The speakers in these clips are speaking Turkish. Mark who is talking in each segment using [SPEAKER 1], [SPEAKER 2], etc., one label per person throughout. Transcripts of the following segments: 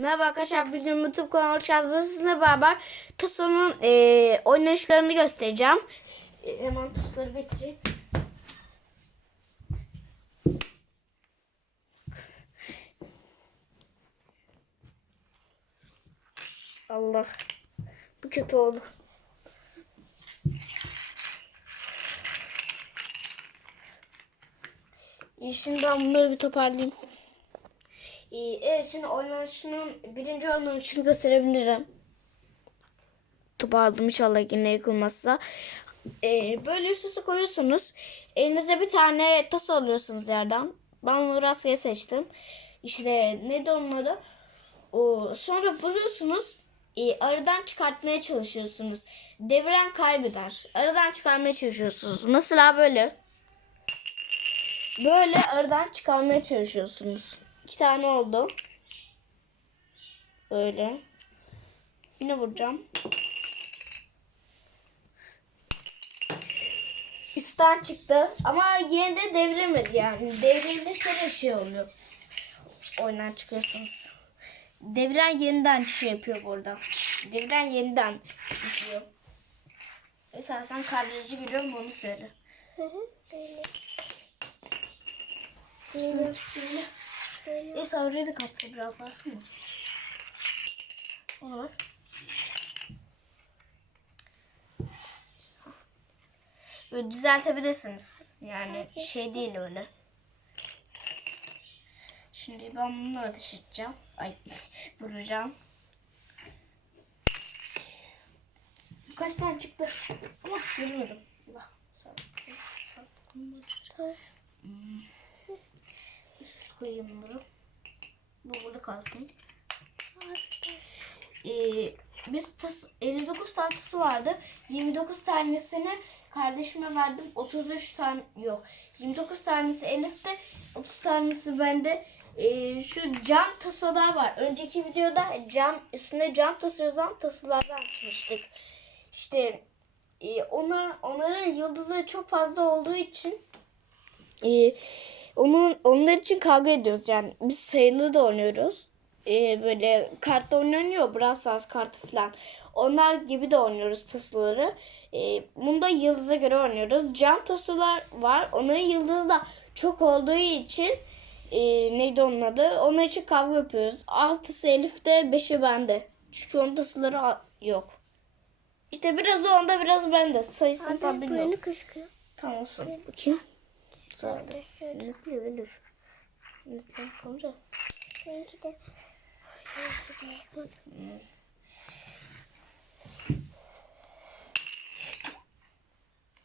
[SPEAKER 1] Merhaba arkadaşlar videomu YouTube kanalına hoş geldiniz. Bugün sizinle beraber Tasso'nun e, oynayışlarını göstereceğim. E, hemen Tasso'ları getireyim. Allah. Bu kötü oldu. İyi şimdi ben bunları bir toparlayayım. Eris'in ee, oynanışının birinci oynanışını gösterebilirim. Toparladım inşallah yine yıkılmazsa. Ee, böyle üst üste koyuyorsunuz. Elinizde bir tane tas alıyorsunuz yerden. Ben onu rastgele seçtim. İşte ne de onun adı? O, sonra vuruyorsunuz. E, aradan çıkartmaya çalışıyorsunuz. Deviren kaybeder. Aradan çıkarmaya çalışıyorsunuz. Mesela böyle. Böyle aradan çıkarmaya çalışıyorsunuz. İki tane oldu. Böyle. Yine vuracağım. Üstten çıktı. Ama yine de devrilmedi yani. Devrilirse de şey oluyor. Oyundan çıkıyorsunuz. Deviren yeniden şey yapıyor burada. Deviren yeniden gidiyor. Mesela sen kadrajı biliyor musun onu söyle. Hı hı. Söyle, söyle. Şöyle. Neyse oraya da katla biraz varsın. Olur. Böyle düzeltebilirsiniz. Yani şey değil öyle. Şimdi ben bunu ateş Ay vuracağım. Kaç tane çıktı? Ama görmedim. Allah sana. Sana koyayım bunu. Bu burada kalsın. Ee, biz tas 59 tane tası vardı. 29 tanesini kardeşime verdim. 33 tane yok. 29 tanesi Elif'te, 30 tanesi bende. Ee, şu cam tasolar var. Önceki videoda cam üstüne cam taso yazan tasolardan açmıştık. İşte e, ona onların yıldızı çok fazla olduğu için e, onun, onlar için kavga ediyoruz yani. Biz sayılı da oynuyoruz. Ee, böyle kartta oynanıyor. Brawl Stars kartı falan. Onlar gibi de oynuyoruz tasoları. Ee, bunda yıldıza göre oynuyoruz. Cam tasolar var. Onların yıldızı da çok olduğu için e, neydi onun adı? Onun için kavga yapıyoruz. Altısı Elif'te, beşi bende. Çünkü onun tasoları yok. İşte biraz onda biraz bende. Sayısını Abi, tam bilmiyorum. Tamam olsun. Bakayım sonra lütfen ölür. Lütfen kalır. Belki de belki de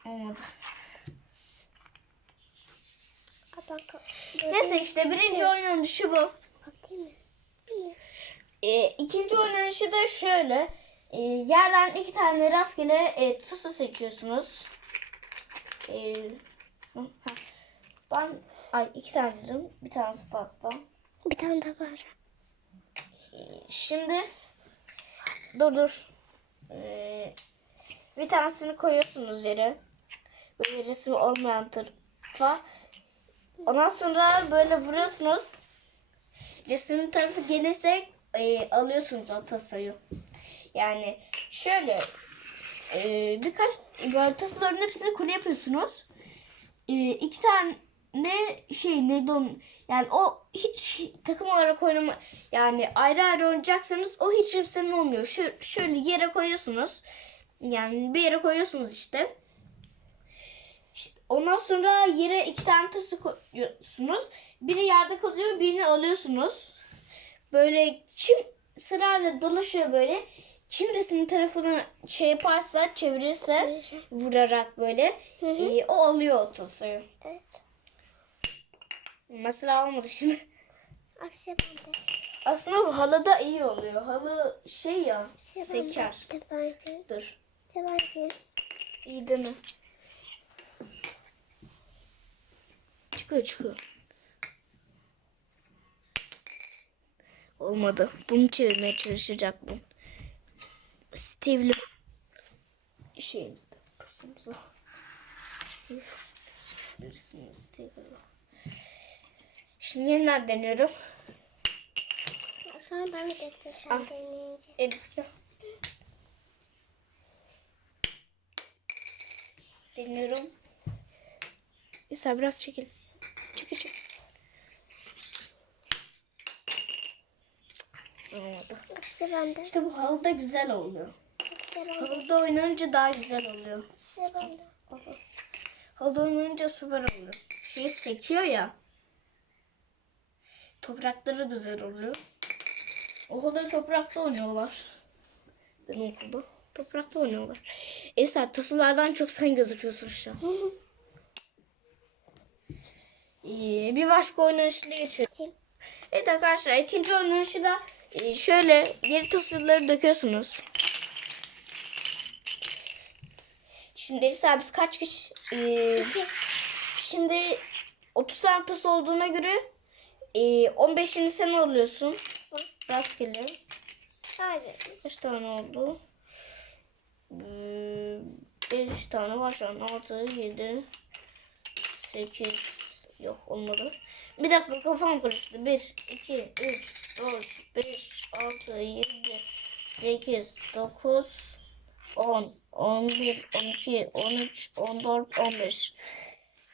[SPEAKER 1] Olmadı. Neyse işte birinci oynanışı bu. Ee, ikinci oynanışı da şöyle. E, yerden iki tane rastgele e, tusu seçiyorsunuz. E, ben ay iki tane dedim. Bir tanesi fazla.
[SPEAKER 2] Bir tane daha var.
[SPEAKER 1] Şimdi dur dur. Ee, bir tanesini koyuyorsunuz yere. Böyle resmi olmayan tarafa. Ondan sonra böyle vuruyorsunuz. Resmin tarafı gelirse e, alıyorsunuz atasoyu. Yani şöyle e, birkaç böyle tasoların hepsini kule yapıyorsunuz. E, iki tane ne şey ne don yani o hiç takım olarak oynama yani ayrı ayrı oynayacaksanız o hiç kimsenin olmuyor. Şu, şöyle yere koyuyorsunuz. Yani bir yere koyuyorsunuz işte. işte ondan sonra yere iki tane tası koyuyorsunuz. Biri yerde kalıyor, birini alıyorsunuz. Böyle kim sırayla dolaşıyor böyle. Kim resmin tarafını şey yaparsa, çevirirse vurarak böyle. E, o alıyor o tası. Evet. Mesela olmadı şimdi. Abi şey bende. Aslında bu halıda iyi oluyor. Halı şey ya Şey seker. Şey De Dur. Şey De İyi değil mi? Çıkıyor çıkıyor. Olmadı. Bunu çevirmeye çalışacak bu. Steve'li şeyimizde kafamıza. Steve. Resmi Steve'li. Şimdi yeniden deniyorum. Sonra ben getir sen Al. deneyince. Elif gel. Deniyorum. Mesela biraz çekil. Çekil çekil. Olmadı. Hepsi bende. İşte bu halıda güzel oluyor. Hepsi bende. Halıda oynayınca daha güzel oluyor. Hepsi bende. Halıda oynayınca süper oluyor. Şey sekiyor ya. Toprakları güzel oluyor. Okulda toprakta oynuyorlar. Benim okulda. Toprakta oynuyorlar. Esat tosulardan çok sen gözüküyorsun şu an. ee, bir başka oynanışına geçiyorum. Evet arkadaşlar ikinci oynanışı da e, şöyle geri tosuları döküyorsunuz. Şimdi Elisa biz kaç kişi? Ee, şimdi 30 tane olduğuna göre e, ee, 15'ini sen alıyorsun. Rastgele. Hayır. Kaç tane oldu? 5 hmm, tane var şu an. 6, 7, 8. Yok olmadı. Bir dakika kafam karıştı. 1, 2, 3, 4, 5, 6, 7, 8, 9, 10, 11, 12, 13, 14, 15.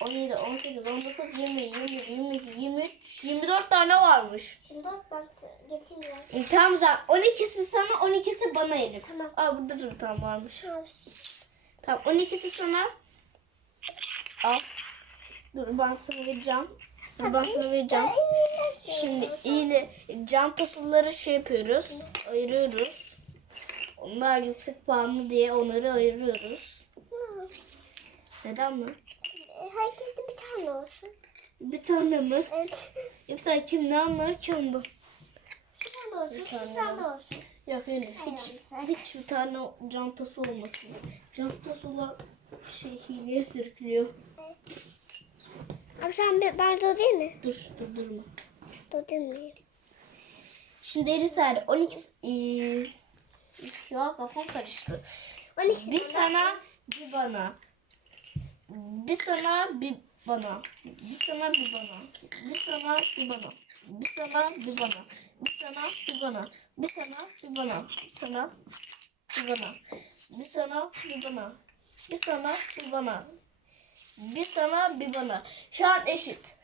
[SPEAKER 1] 17, 18, 19, 20, 20, 22, 23, 24 tane varmış. 24 bak getireyim ya. E, tamam sen 12'si sana 12'si bana Elif. Tamam. Aa burada da bir tane varmış. Tamam. Tamam 12'si sana. Al. Dur ben sana vereceğim. Dur ben sana vereceğim. Şimdi iğne cam tosulları şey yapıyoruz. Ayırıyoruz. Onlar yüksek puanlı diye onları ayırıyoruz. Neden mi?
[SPEAKER 2] herkes de bir tane olsun.
[SPEAKER 1] Bir tane mi? Evet. Yoksa kim ne anlar ki ondan?
[SPEAKER 2] Şu tane olsun, şu tane olsun.
[SPEAKER 1] Yok öyle. Hiç, hiç bir tane cantası olmasın. Cantası olan şey hileye sürüklüyor. Evet.
[SPEAKER 2] Abi sen ben, ben dodayım mı? Dur, dur, durma.
[SPEAKER 1] Dodayım mı? Şimdi Erisar 12 ee, ya kafam karıştı. 12 bir sana bir bana. Bir sana bir bana. Bir sana bir bana. Bir sana bir bana. Bir sana bir bana. Bir sana bir bana. Bir sana bir bana. Bir sana bir bana. Bir sana bir bana. Bir sana bir bana. Bir sana bir bana. Şu an eşit.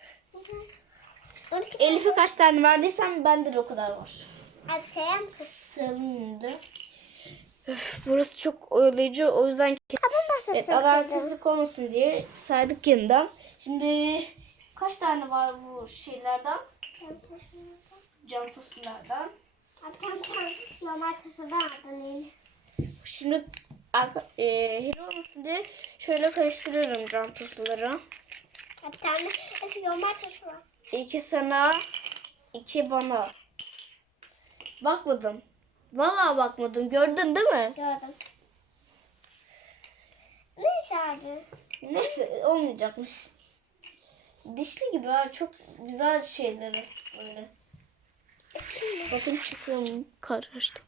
[SPEAKER 1] Elif'e kaç tane verdiysem bende de o kadar var. Abi sayar mısın? Sayalım da. Burası çok oyalayıcı o yüzden... Ama varsa evet, habersizlik olmasın diye saydık yeniden. Şimdi kaç tane var bu şeylerden? Cam tosunlardan. Şimdi arka, e, helal olmasın diye şöyle karıştırıyorum cam tuzları. Bir tane normal taşı var. İki sana, iki bana. Bakmadım. Vallahi bakmadım. Gördün değil mi? Gördüm. Olmuş Neyse olmayacakmış. Dişli gibi ha çok güzel şeyleri böyle. Bakın çıkıyor Karıştı.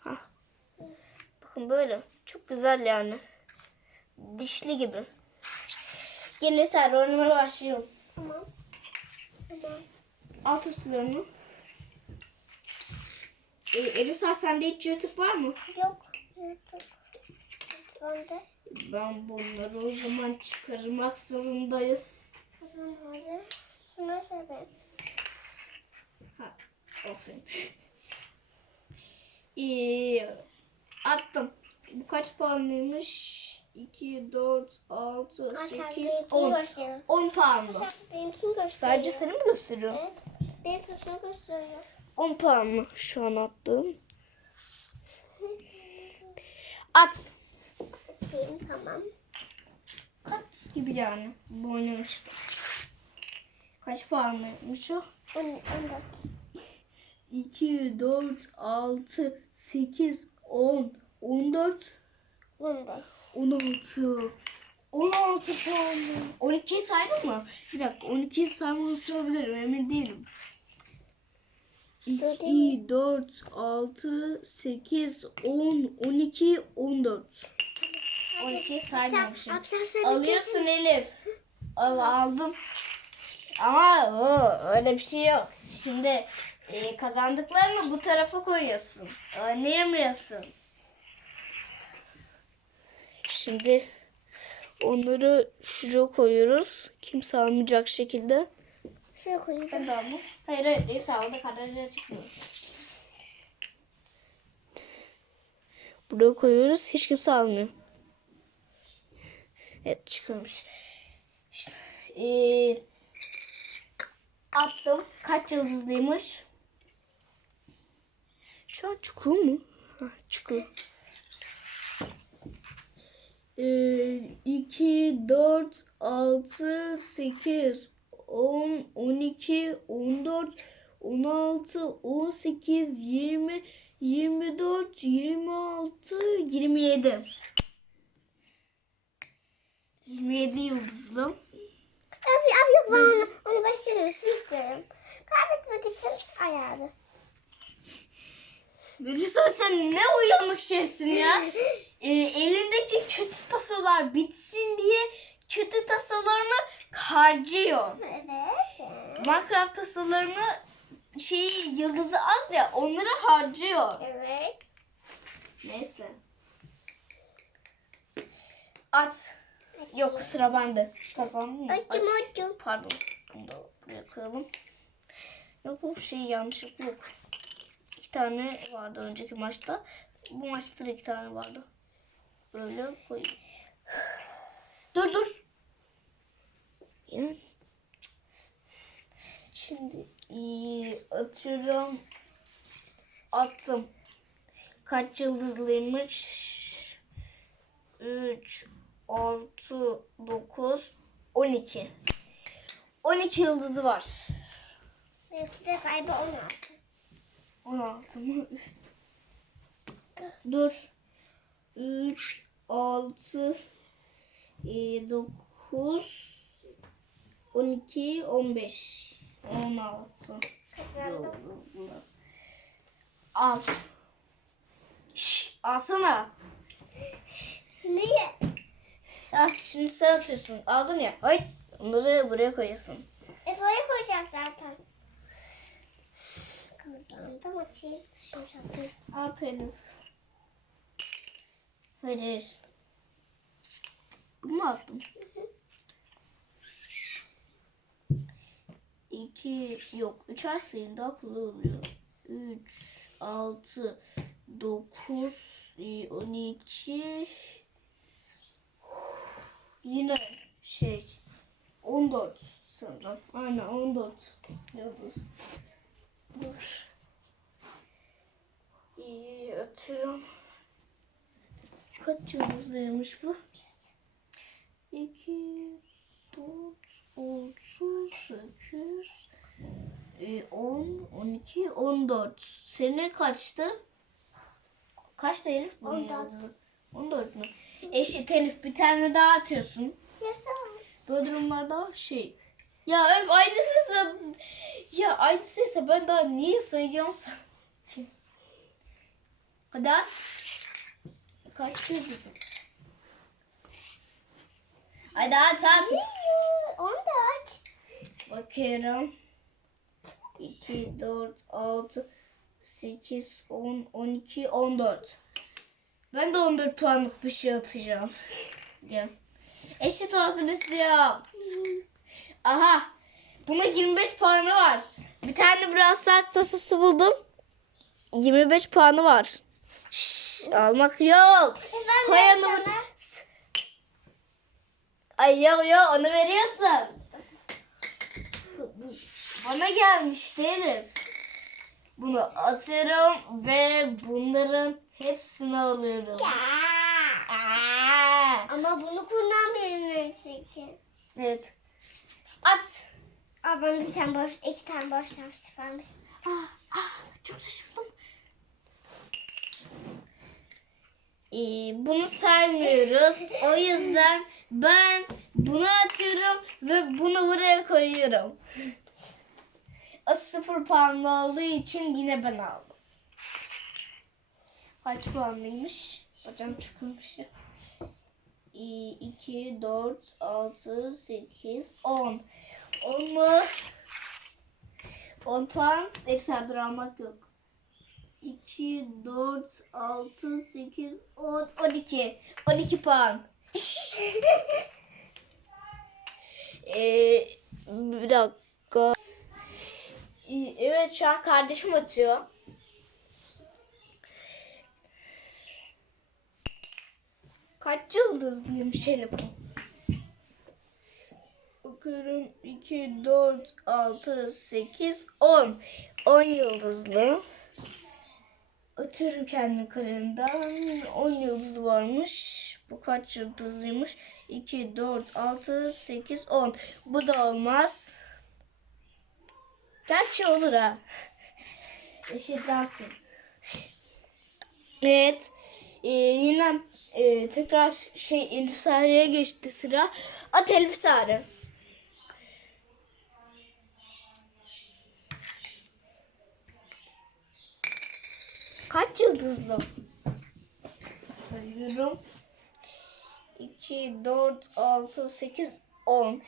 [SPEAKER 1] Ha. Bakın böyle. Çok güzel yani. Dişli gibi. Gelirse oynamaya başlıyorum. Tamam. Tamam. Alt üstlerini. Ee, Elif sen sende hiç yırtık var mı? Yok. Yırtık kazandı. Ben bunları o zaman çıkarmak zorundayım. Kazanmadı. Şuna sebep. Ha, aferin. İyi. Attım. Bu kaç puanlıymış? 2, 4, 6, 8, 10. 10 puanlı. Sadece seni mi gösteriyor? Evet. Benim suçunu gösteriyor. 10 puanlı şu an attığım. At açayım tamam. Kaç gibi yani bu oyunun Kaç puanlıymış o? 14. 2, 4, 6, 8, 10, 14, 15, 16. 16 puan. 12'yi saydın mı? Bir dakika 12'yi saymamış olabilirim emin değilim. 2, 4, 6, 8, 10, 12, 14. 12 saymamışım. Şey. Alıyorsun Elif. Al, aldım. Ama o, öyle bir şey yok. Şimdi e, kazandıklarını bu tarafa koyuyorsun. Oynayamıyorsun. Şimdi onları şuraya koyuyoruz. Kimse almayacak şekilde. Şuraya koyacağım. Hayır hayır hepsi havada kararına çıkmıyor. Buraya koyuyoruz. Hiç kimse almıyor. Evet çıkıyormuş. İşte, ee, attım. Kaç yıldızlıymış? Şu an çıkıyor mu? Ha, çıkıyor. 2, 4, 6, 8, 10, 12, 14, 16, 18, 20, 24, 26, 27. 27 yıldızlı. Abi, abi yok ben onu, onu ben istemiyorum. Su istiyorum. Kaybetmek için ayarı. Birisi sen ne uyanık şeysin ya. ee, elindeki kötü tasolar bitsin diye kötü tasolarını harcıyor. Evet. Minecraft tasolarını şeyi yıldızı az ya onları harcıyor. Evet. Neyse. At. Yok sıra bende. Kazandım mı? Açım açım. Pardon. Bunu da buraya koyalım. Yok bu şey yanlışlık yok. İki tane vardı önceki maçta. Bu maçta da iki tane vardı. Böyle koyayım. Dur dur. Şimdi iyi atıyorum. Attım. Kaç yıldızlıymış? 3, 6, 9, 12. 12 yıldızı var.
[SPEAKER 2] Belki de galiba 16. 16 mı?
[SPEAKER 1] Dur. 3, 6, 9, 12, 15, 16. Kazandım. Al. Şş, alsana. Niye? Ah, şimdi sen atıyorsun. Aldın ya. Ay, onları buraya koyuyorsun.
[SPEAKER 2] E oraya koyacağım zaten. Tam açayım. Şunu
[SPEAKER 1] şapayım. Hayır. Bunu mu attın? İki, yok. Üçer sayım daha kolay oluyor. Üç, altı, dokuz, on iki, yine şey 14 sanırım. Aynen 14 yıldız. Dur. İyi atıyorum. Kaç yıldızdaymış bu? 2, 4, 38, 10, 12, 14. Sene kaçtı? Kaçta Elif? 14. 14 mü? eşi telif bir tane daha atıyorsun. Yasal. Böyle durumlarda şey. Ya öf aynı sesle ya aynı sesle ben daha niye sayıyorum sen? Hadi at. Kaç kızım? Hadi at at. Onu da at. Bakıyorum. 2, 4, 6, 8, 10, 12, 14. Ben de 14 puanlık bir şey atacağım. Diyor. Eşit olsun istiyorum. Aha. Buna 25 puanı var. Bir tane biraz sert tasası buldum. 25 puanı var. Şşş, almak yok. E, ben Koyanı Ay yok yok onu veriyorsun. Bana gelmiş değilim. Bunu atıyorum ve bunların Hepsini alıyorum. Ya.
[SPEAKER 2] Aa. Ama bunu kullanmayayım ki. Evet. At. Aa, bana bir tane boş, iki tane boş harf varmış. Aa, ah, aa, ah, çok şaşırdım.
[SPEAKER 1] Ee, bunu saymıyoruz. o yüzden ben bunu atıyorum ve bunu buraya koyuyorum. O sıfır puanlı olduğu için yine ben aldım kaç puanlıymış? Bacağım çıkmış. 2, 4, 6, 8, 10. 10 mu? 10 puan. Efsane almak yok. 2, 4, 6, 8, 10, 12. 12 puan. ee, bir dakika. Evet şu an kardeşim atıyor. Kaç yıldızlıymış hele bu? Okuyorum 2, 4, 6, 8, 10. 10 yıldızlı. Ötürüm kendi kalemden. 10 yıldız varmış. Bu kaç yıldızlıymış? 2, 4, 6, 8, 10. Bu da olmaz. Gerçi olur ha. Eşitlensin. Evet e, yine e, tekrar şey Elif geçti sıra. At Elif Kaç yıldızlı? Sayıyorum. 2, 4, 6, 8, 10.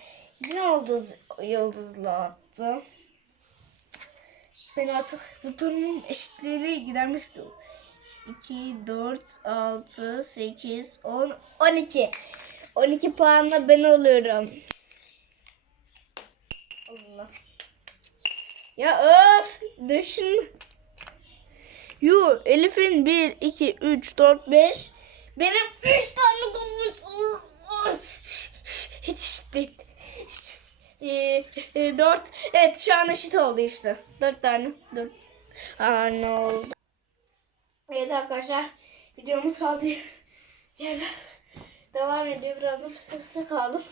[SPEAKER 1] Yıldız, yıldızlı attı. Ben artık bu durumun eşitliğini gidermek istiyorum. 2, 4, 6, 8, 10, 12. 12 puanla ben oluyorum. Allah. Ya öf düşün. Yu Elif'in 1, 2, 3, 4, 5. Benim 3 tane kalmış. Hiç eşit değil. Ee, 4. E, evet şu an eşit oldu işte. 4 tane. 4. Aa ne oldu? Evet arkadaşlar videomuz kaldı yerde devam ediyor. Biraz da fısa fısa kaldım.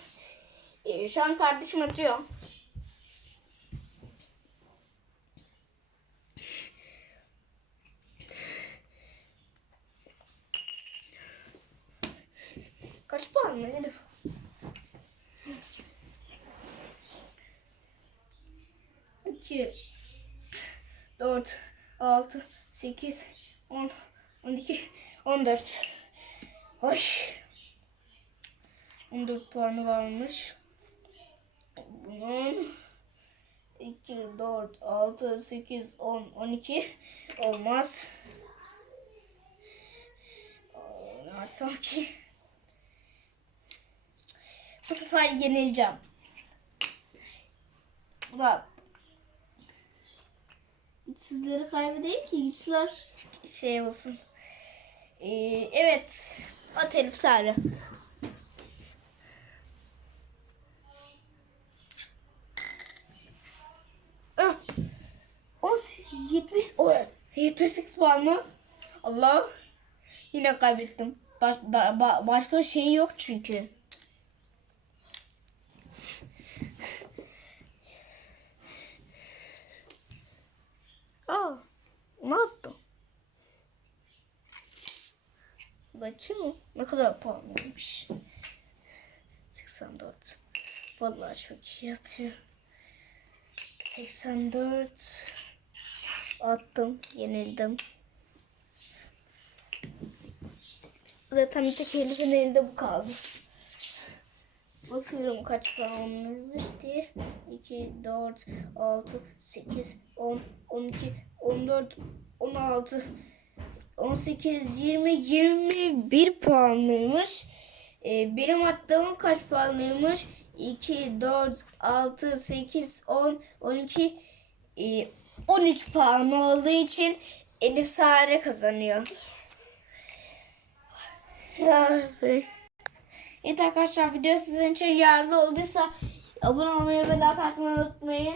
[SPEAKER 1] Ee, şu an kardeşim atıyor. Kaç puan mı Elif? İki, dört, altı, sekiz, 10, 12, 14. Oy. 14 puanı varmış. Bunun 2, 4, 6, 8, 10, 12 olmaz. Artı 12. Bu sefer yenileceğim. Bak. Sizleri kaybedeyim ki güçler şey olsun. Ee, evet. At Elif Sare. Ah. 70 oran. 78 puan mı? Allah. Yine kaybettim. Baş, ba, ba, başka şey yok çünkü. Aa, ne attım? Bakayım ne kadar puanlıymış. 84. Vallahi çok iyi atıyor. 84 attım, yenildim. Zaten bir tek Elif'in elinde bu kaldı. Bakıyorum kaç paramız diye. 2, 4, 6, 8, 10, 12, 14, 16, 18, 20, 21 puanlıymış. Ee, benim attığım kaç puanlıymış? 2, 4, 6, 8, 10, 12, e, 13 puanı olduğu için Elif Sare kazanıyor. Ya, Evet arkadaşlar video sizin için yararlı olduysa abone olmayı ve like atmayı unutmayın.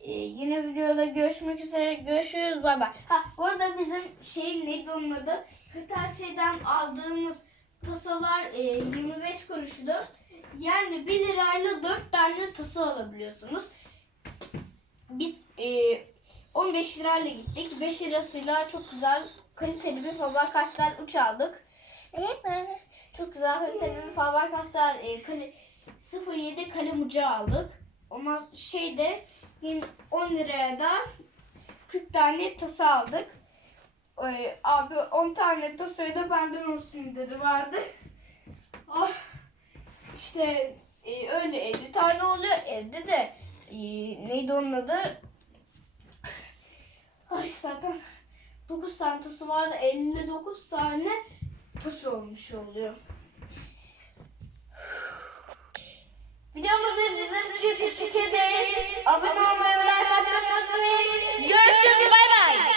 [SPEAKER 1] Ee, yine videoda görüşmek üzere. Görüşürüz. Bay bay. Ha bu arada bizim şey neydi onun adı? Kırtasiye'den aldığımız tasolar e, 25 kuruşudur. Yani 1 lirayla 4 tane taso alabiliyorsunuz. Biz e, 15 lirayla gittik. 5 lirasıyla çok güzel kaliteli bir faber kaşlar uç aldık. Evet. Çok güzel tabii Faber-Castell e, kale, 07 kalem ucu aldık. Ama şeyde 20, 10 liraya da 40 tane tasa aldık. E, abi 10 tane tasayı da benden olsun dedi vardı. Ah, işte e, öyle 50 tane oluyor. Evde de e, neydi onun adı? Ay zaten 9 tane tası vardı. 59 tane tas olmuş oluyor. Videomuzu izlediğiniz için teşekkür ederiz. Abone olmayı ve like atmayı unutmayın. Görüşürüz. Bay bay.